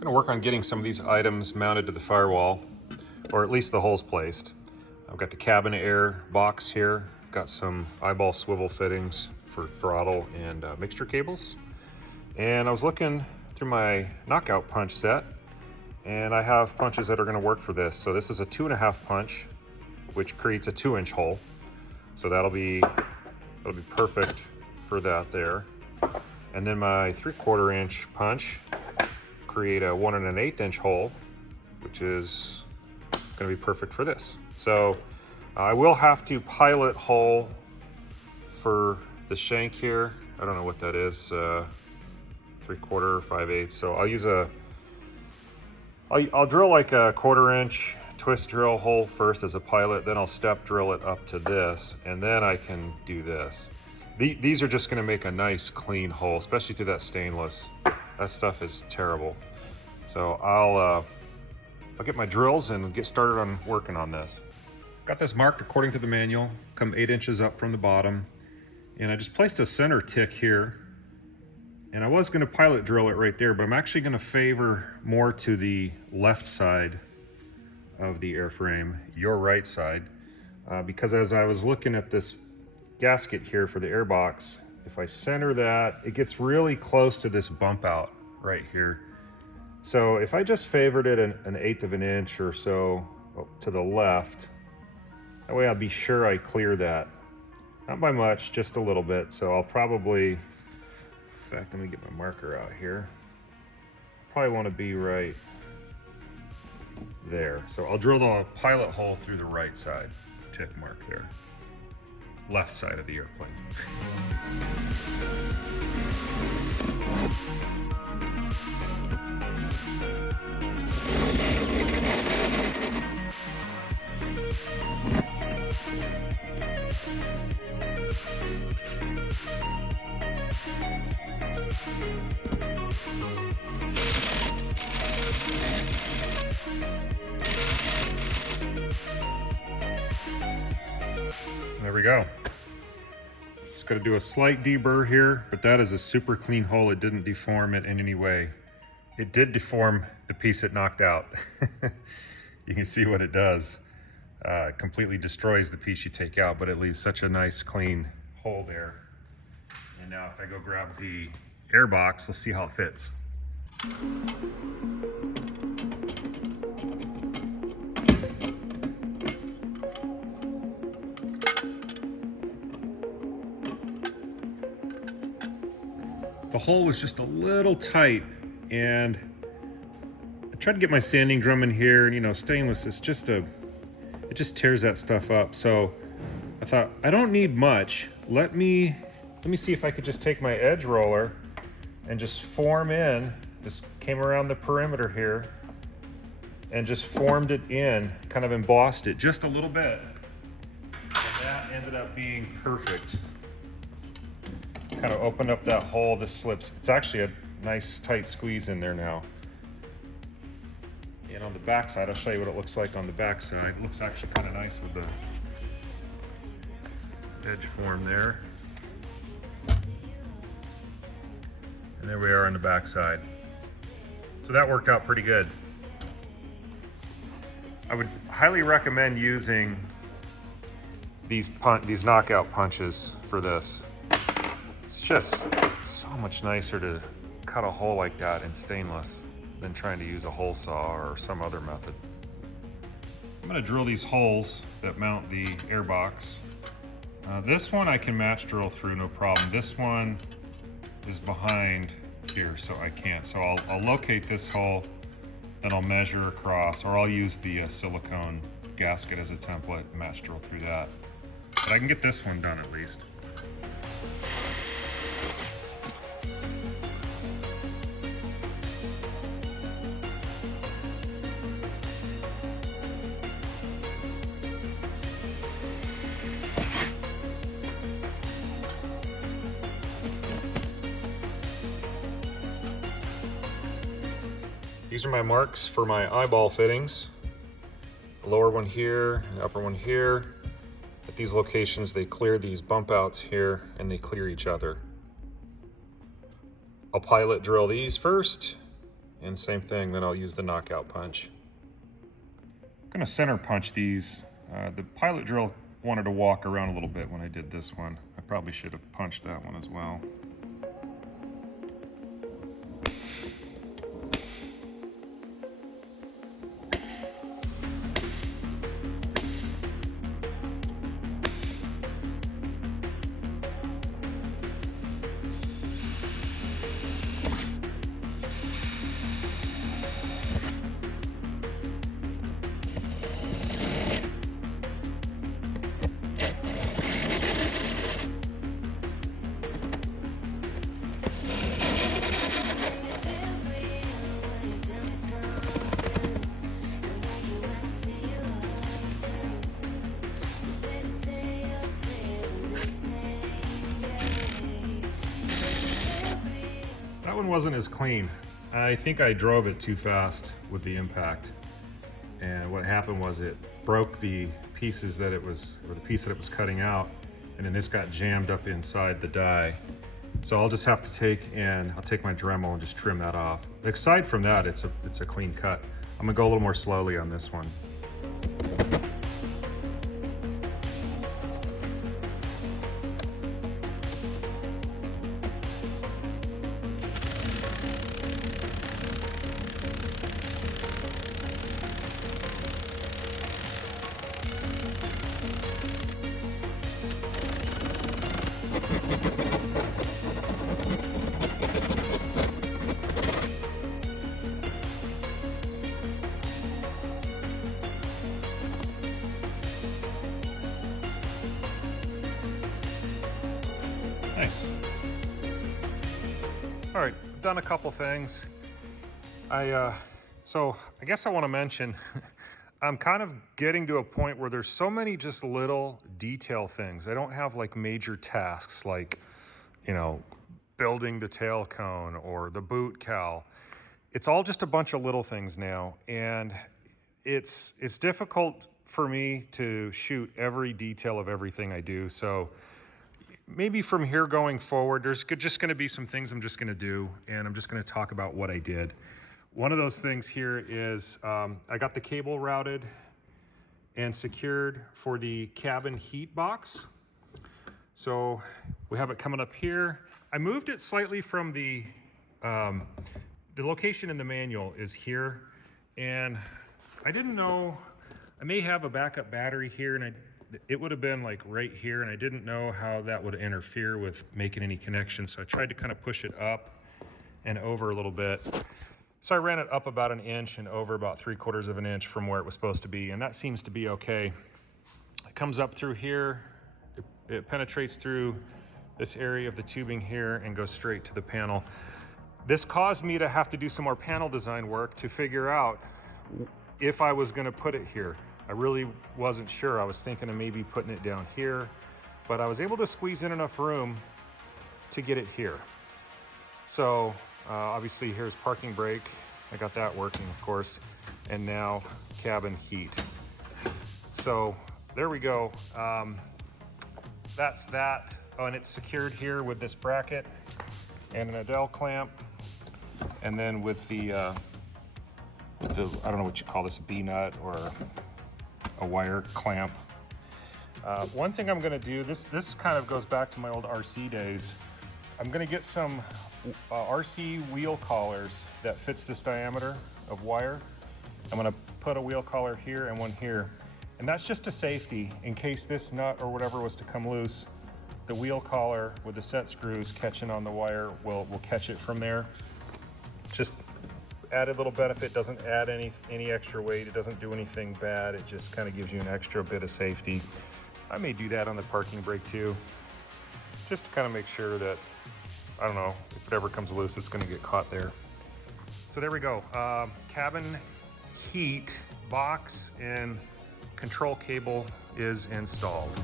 going to work on getting some of these items mounted to the firewall, or at least the holes placed. I've got the cabin air box here, got some eyeball swivel fittings for throttle and mixture cables. And I was looking through my knockout punch set, and I have punches that are going to work for this. So this is a 2.5 punch, which creates a 2-inch hole. So that'll be perfect for that there. And then my 3/4 inch punch create a 1 1/8 inch hole, which is going to be perfect for this. So I will have to pilot hole for the shank here. I don't know what that is, 3/4 or 5/8. So I'll use I'll drill like a 1/4 inch twist drill hole first as a pilot, then I'll step drill it up to this, and then I can do this. These are just gonna make a nice clean hole, especially through that stainless. That stuff is terrible. So I'll get my drills and get started on working on this. Got this marked according to the manual, come 8 inches up from the bottom. And I just placed a center tick here. And I was gonna pilot drill it right there, but I'm actually gonna favor more to the left side of the airframe, your right side, because as I was looking at this gasket here for the airbox, if I center that, it gets really close to this bump out right here. So if I just favored it an 1/8 of an inch or so to the left, that way I'll be sure I clear that. Not by much, just a little bit. So I'll probably, in fact, let me get my marker out here. Probably want to be right there. So I'll drill the pilot hole through the right side, tick mark there. Left side of the airplane. There we go. Just got to do a slight deburr here, but that is a super clean hole. It didn't deform it in any way. It did deform the piece it knocked out. You can see what it does. It completely destroys the piece you take out, but it leaves such a nice clean hole there. And now if I go grab the airbox, let's see how it fits. The hole was just a little tight, and I tried to get my sanding drum in here, and you know, stainless is just it just tears that stuff up. So I thought, I don't need much. Let me see if I could just take my edge roller and just form in, just came around the perimeter here and just formed it in, kind of embossed it just a little bit. And that ended up being perfect. Kind of opened up that hole. This slips. It's actually a nice tight squeeze in there now. And on the back side, I'll show you what it looks like on the back side. It looks actually kind of nice with the edge form there. And there we are on the back side. So that worked out pretty good. I would highly recommend using these knockout punches for this. It's just so much nicer to cut a hole like that in stainless than trying to use a hole saw or some other method. I'm gonna drill these holes that mount the airbox. This one I can match drill through, no problem. This one is behind here, so I can't. So I'll locate this hole, then I'll measure across, or I'll use the silicone gasket as a template, match drill through that. But I can get this one done at least. These are my marks for my eyeball fittings. The lower one here, the upper one here. At these locations, they clear these bump outs here and they clear each other. I'll pilot drill these first, And same thing, then I'll use the knockout punch. I'm gonna center punch these. The pilot drill wanted to walk around a little bit when I did this one. I probably should have punched that one as well. That one wasn't as clean. I think I drove it too fast with the impact. And what happened was it broke the pieces that it was, or the piece that it was cutting out, and then this got jammed up inside the die. So I'll just have to take my Dremel and just trim that off. Aside from that, it's a clean cut. I'm gonna go a little more slowly on this one. Nice. All right, I've done a couple things. So I guess I want to mention, I'm kind of getting to a point where there's so many just little detail things. I don't have like major tasks like, you know, building the tail cone or the boot cowl. It's all just a bunch of little things now, and it's difficult for me to shoot every detail of everything I do. So maybe from here going forward, there's just going to be some things I'm just going to do, and I'm just going to talk about what I did. One of those things here is I got the cable routed and secured for the cabin heat box. So we have it coming up here. I moved it slightly from the location in the manual is here, and I didn't know, I may have a backup battery here, and it would have been like right here, and I didn't know how that would interfere with making any connections. So I tried to kind of push it up and over a little bit. So I ran it up about 1 inch and over about 3/4 of an inch from where it was supposed to be, and that seems to be okay. It comes up through here, it penetrates through this area of the tubing here and goes straight to the panel. This caused me to have to do some more panel design work to figure out if I was gonna put it here. I really wasn't sure. I was thinking of maybe putting it down here, but I was able to squeeze in enough room to get it here. So obviously here's parking brake. I got that working, of course. And now cabin heat. So there we go. That's that. Oh, and it's secured here with this bracket and an Adele clamp. And then with the I don't know what you call this, a B-nut or a wire clamp. One thing I'm gonna do, this kind of goes back to my old RC days. I'm gonna get some RC wheel collars that fits this diameter of wire. I'm gonna put a wheel collar here and one here. And that's just a safety in case this nut or whatever was to come loose. The wheel collar with the set screws catching on the wire will catch it from there. Just added little benefit, doesn't add any extra weight, it doesn't do anything bad, it just kind of gives you an extra bit of safety. I may do that on the parking brake too, just to kind of make sure that, I don't know, if it ever comes loose, it's gonna get caught there. So there we go, cabin heat box and control cable is installed.